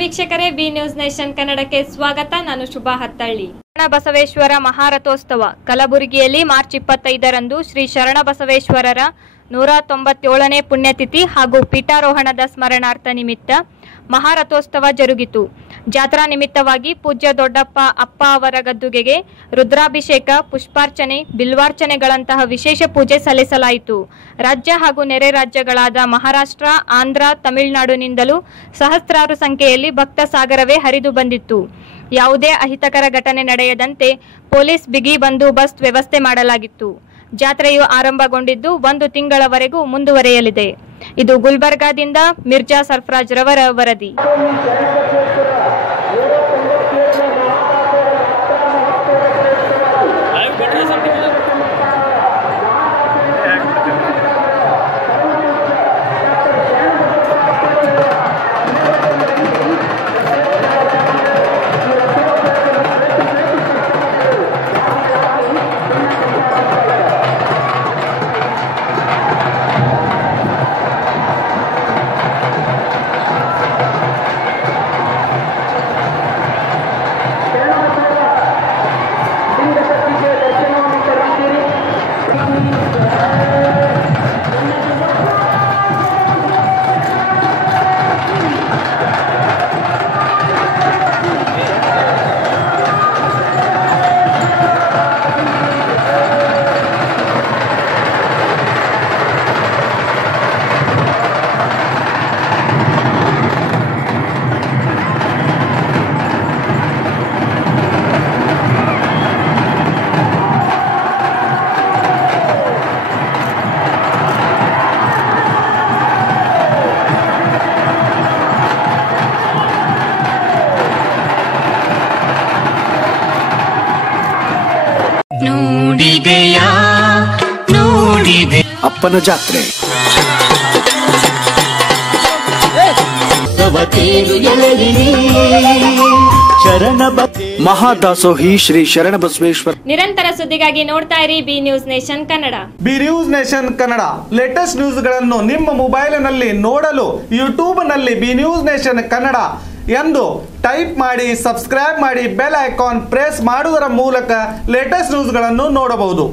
ವೀಕ್ಷಕರೇ, B news nation ಕನ್ನಡಕ್ಕೆ ಸ್ವಾಗತ. ನಾನು ಶುಭಾ ಹತ್ತಳ್ಳಿ. ಶರಣಬಸವೇಶ್ವರ ಮಹಾರಥೋತ್ಸವ ಕಲಬುರಗಿಯಲ್ಲಿ ಮಾರ್ಚ್ 25ರಂದು ಶ್ರೀ ಶರಣಬಸವೇಶ್ವರರ 197ನೇ ಪುಣ್ಯತಿಥಿ ಹಾಗೂ ಪೀಠಾರೋಹಣದ ಸ್ಮರಣಾರ್ಥ ನಿಮಿತ್ತ ಮಹಾರಥೋತ್ಸವ ಜರುಗಿತು. ಜಾತ್ರಾ ನಿಮಿತ್ತವಾಗಿ ಪೂಜ್ಯ ದೊಡ್ಡಪ್ಪ ಅಪ್ಪ ಅವರ ಗದ್ದುಗೆಗೆ ರುದ್ರಾಭಿಷೇಕ, ಪುಷ್ಪಾರ್ಚನೆ, ಬಿಲ್ವಾರ್ಚನೆಗಳಂತಹ ವಿಶೇಷ ಪೂಜೆ ಸಲ್ಲಿಸಲಾಯಿತು. ರಾಜ್ಯ ಹಾಗೂ ನೆರೆ ರಾಜ್ಯಗಳಾದ ಮಹಾರಾಷ್ಟ್ರ, ಆಂಧ್ರ, ತಮಿಳುನಾಡಿನಿಂದಲೂ ಸಹಸ್ರಾರು ಸಂಖ್ಯೆಯಲ್ಲಿ ಭಕ್ತ ಸಾಗರವೇ ಹರಿದು ಬಂದಿತ್ತು. ಯಾವುದೇ ಅಹಿತಕರ ಘಟನೆ ನಡೆಯದಂತೆ ಪೊಲೀಸ್ ಬಿಗಿ ಬಂದೋಬಸ್ತ್ ವ್ಯವಸ್ಥೆ ಮಾಡಲಾಗಿತ್ತು. ಜಾತ್ರೆಯು ಆರಂಭಗೊಂಡಿದ್ದು 1 ತಿಂಗಳವರೆಗೂ ಮುಂದುವರೆಯಲಿದೆ. ಇದು ಗುಲ್ಬರ್ಗಾದಿಂದ ಮಿರ್ಜಾ ಸರ್ಫರಾಜ್ ರವರ ವರದಿ. ಅಪ್ಪನ ಜಾತ್ರೆ ಮಹಾದಾಸೋಹಿ ಶ್ರೀ ಶರಣಬಸವೇಶ್ವರ. ನಿರಂತರ ಸುದ್ದಿಗಾಗಿ ನೋಡ್ತಾ ಇರಿ B news nation Kannada. B news nation Kannada latest news ಗಳನ್ನು ನಿಮ್ಮ ಮೊಬೈಲಿನಲ್ಲಿ ನೋಡಲು ಯೂಟ್ಯೂಬ್ ನಲ್ಲಿ ಬಿ ನ್ಯೂಸ್ ನೇಷನ್ ಕನ್ನಡ ಎಂದು ಟೈಪ್ ಮಾಡಿ, ಸಬ್ಸ್ಕ್ರೈಬ್ ಮಾಡಿ, ಬೆಲ್ ಐಕಾನ್ ಪ್ರೆಸ್ ಮಾಡುವುದರ ಮೂಲಕ ಲೇಟೆಸ್ಟ್ ನ್ಯೂಸ್ ಗಳನ್ನು ನೋಡಬಹುದು.